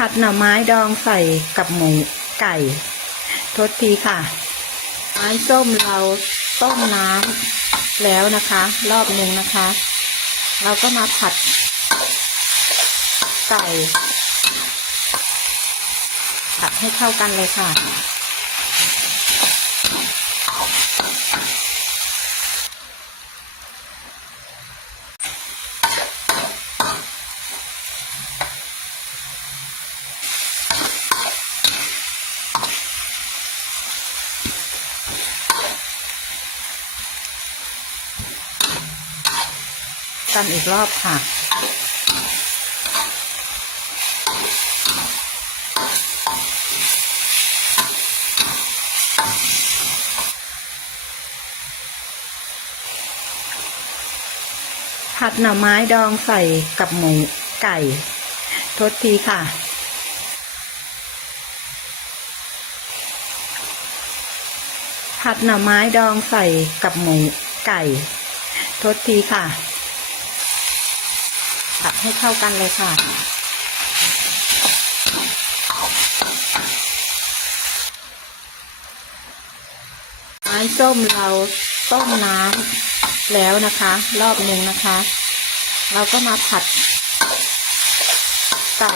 ผัดหน่อไม้ดองใส่กับหมูไก่ ทดทีค่ะ ไม้ส้มเราต้มน้ำแล้วนะคะ รอบหนึ่งนะคะ เราก็มาผัดไก่ผัดให้เข้ากันเลยค่ะ กันอีกรอบค่ะ ผัดหน่อไม้ดองใส่กับหมูไก่ทษทีค่ะผัดหน่อไม้ดองใส่กับหมูไก่ทษทีค่ะ ผัดให้เข้ากันเลยค่ะ ไม้ส้มเราต้มน้ำแล้วนะคะ รอบหนึ่งนะคะ เราก็มาผัดไก่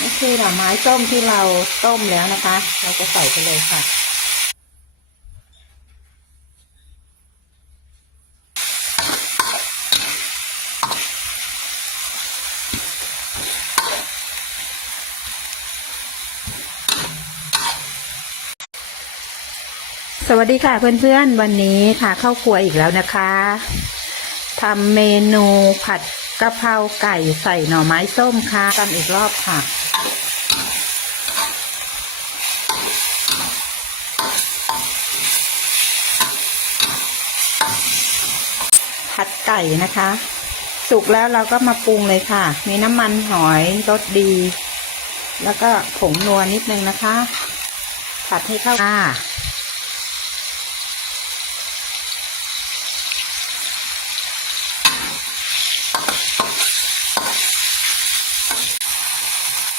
นี่คือหน่อไม้ส้มที่เราต้มแล้วนะคะ เราจะใส่ไปเลยค่ะ สวัสดีค่ะเพื่อนๆ วันนี้ค่ะเข้าครัวอีกแล้วนะคะทำเมนูผัดกะเพราไก่ใส่หน่อไม้ส้มค่ะกันอีกรอบค่ะ ผัดไก่นะคะ สุกแล้วเราก็มาปรุงเลยค่ะ มีน้ำมันหอยรสดี แล้วก็ผงนัวนิดนึงนะคะ ผัดให้เข้าค่ะ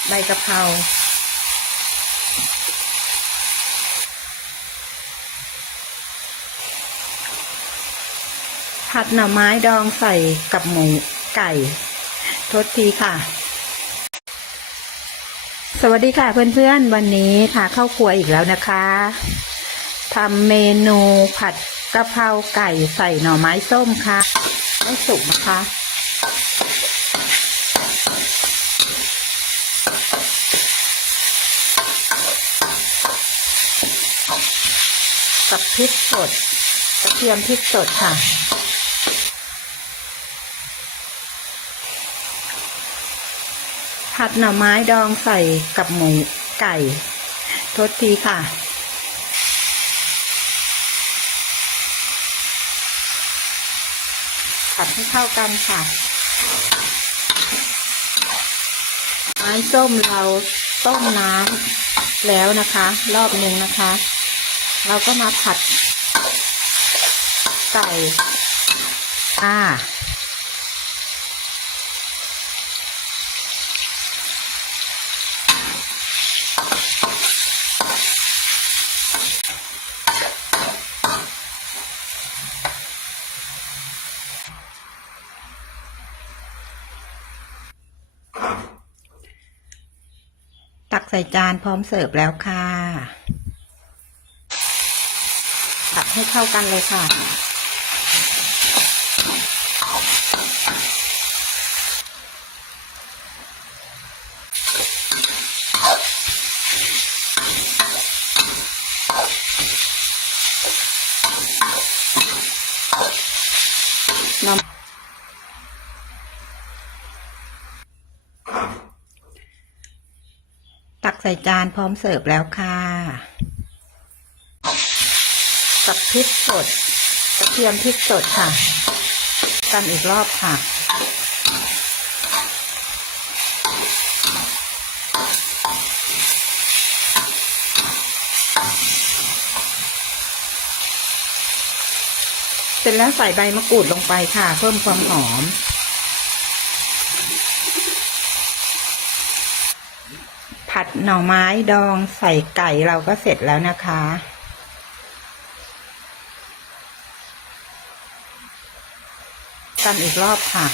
ใบกะเพราผัดหน่อไม้ดองใส่กับหมูไก่ทษทีค่ะ สวัสดีค่ะเพื่อนๆ วันนี้ค่ะเข้าครัวอีกแล้วนะคะทำเมนูผัดกะเพราไก่ใส่หน่อไม้ส้มค่ะ ไม่สุกนะคะ กับพริกสดกระเทียมพริกสดค่ะ ผัดหน่อไม้ดองใส่กับหมูไก่ทษทีค่ะ ผัดให้เข้ากันค่ะ ไม้ส้มเราต้มน้ำแล้วนะคะ รอบหนึ่งนะคะ เราก็มาผัดไก่อ่าตักใส่จานพร้อมเสิร์ฟแล้วค่ะ ผัดให้เข้ากันเลยค่ะ น้ำตักใส่จานพร้อมเสิร์ฟแล้วค่ะ ริกสดกระเทียมพริกสดค่ะกันอีกรอบค่ะปร็จแล้วใส่ใบมะกรูดลงไปค่ะ เพิ่มความหอมผัดหน่อไม้ดองใส่ไก่เราก็เสร็จแล้วนะคะ กันอีกรอบค่ะ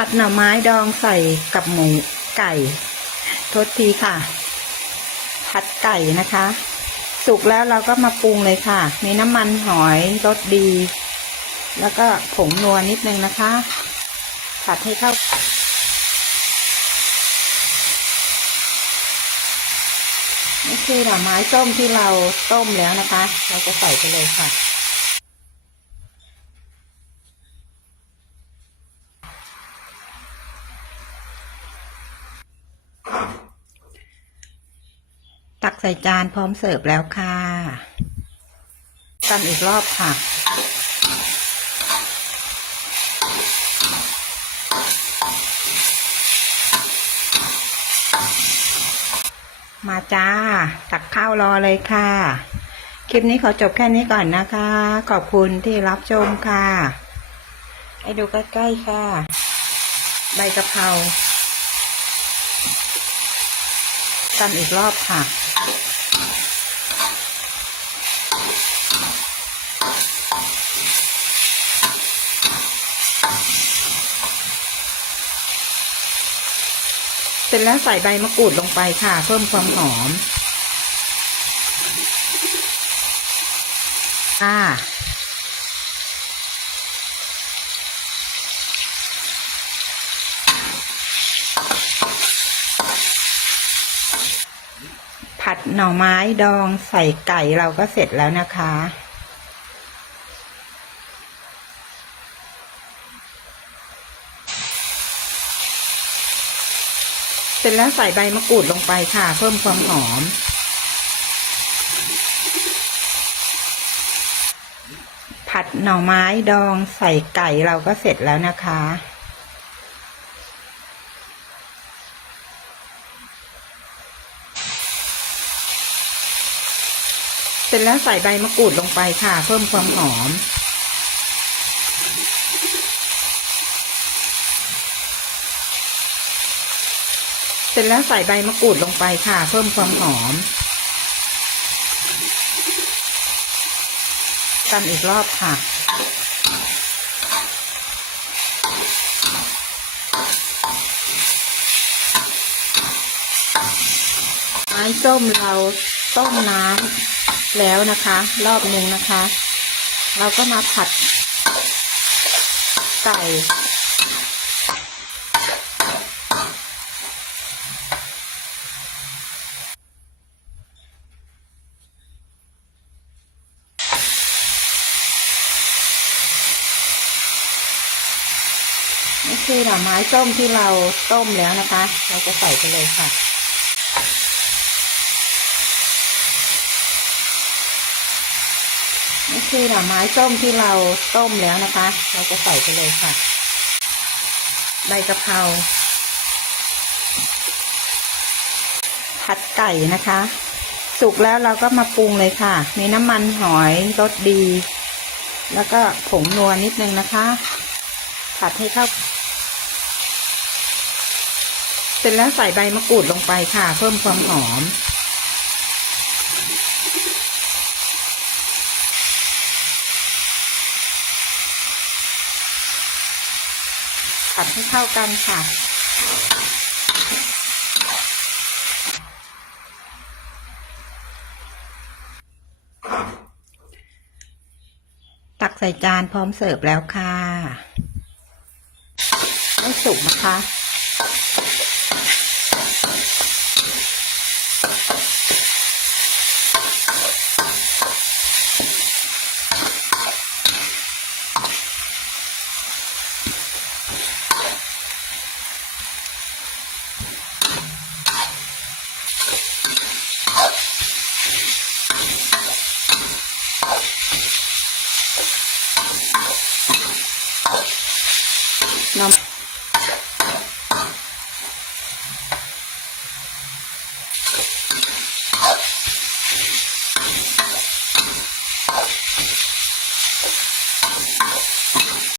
ผัดหน่อไม้ดองใส่กับหมูไก่ โทษทีค่ะ ผัดไก่นะคะ สุกแล้วเราก็มาปรุงเลยค่ะ มีน้ำมันหอยรสดี แล้วก็ผงนัวนิดนึงนะคะ ผัดให้เข้านี่คือหน่อไม้ส้มที่เราต้มแล้วนะคะ เราจะใส่ไปเลยค่ะ ใส่จานพร้อมเสิร์ฟแล้วค่ะกันอีกรอบค่ะ มาจ้า ตักข้าวรอเลยค่ะ คลิปนี้ขอจบแค่นี้ก่อนนะคะ ขอบคุณที่รับชมค่ะ ให้ดูใกล้ๆค่ะ ใบกะเพรากันอีกรอบค่ะ เสร็จแล้วใส่ใบมะกรูดลงไปค่ะ เพิ่มความหอมค่ะ ผัดหน่อไม้ดองใส่ไก่เราก็เสร็จแล้วนะคะ ร็จแล้วใส่ใบมะกรูดลงไปค่ะ เพิ่มความหอม ผัดหน่อไม้ดองใส่ไก่เราก็เสร็จแล้วนะคะ เสร็จแล้วใส่ใบมะกรูดลงไปค่ะ เพิ่มความหอม ร็จแล้วใส่ใบมะกรูดลงไปค่ะ เพิ่มความหอมกันอีกรอบค่ะ ไม้ส้มเราต้มน้ำแล้วนะคะ รอบหนึ่งนะคะ เราก็มาผัดไก่ คือหน่อไม้ส้มที่เราต้มแล้วนะคะ เราจะใส่ไปเลยค่ะ นี่คือหน่อไม้ส้มที่เราต้มแล้วนะคะ เราจะใส่ไปเลยค่ะ ใบกะเพราผัดไก่นะคะ สุกแล้วเราก็มาปรุงเลยค่ะ มีน้ำมันหอยรสดี แล้วก็ผงนัวนิดนึงนะคะ ผัดให้เข้า เสร็จแล้วใส่ใบมะกรูดลงไปค่ะ เพิ่มความหอม ผัดให้เข้ากันค่ะตักใส่จานพร้อมเสิร์ฟแล้วค่ะ ไม่สุกนะคะ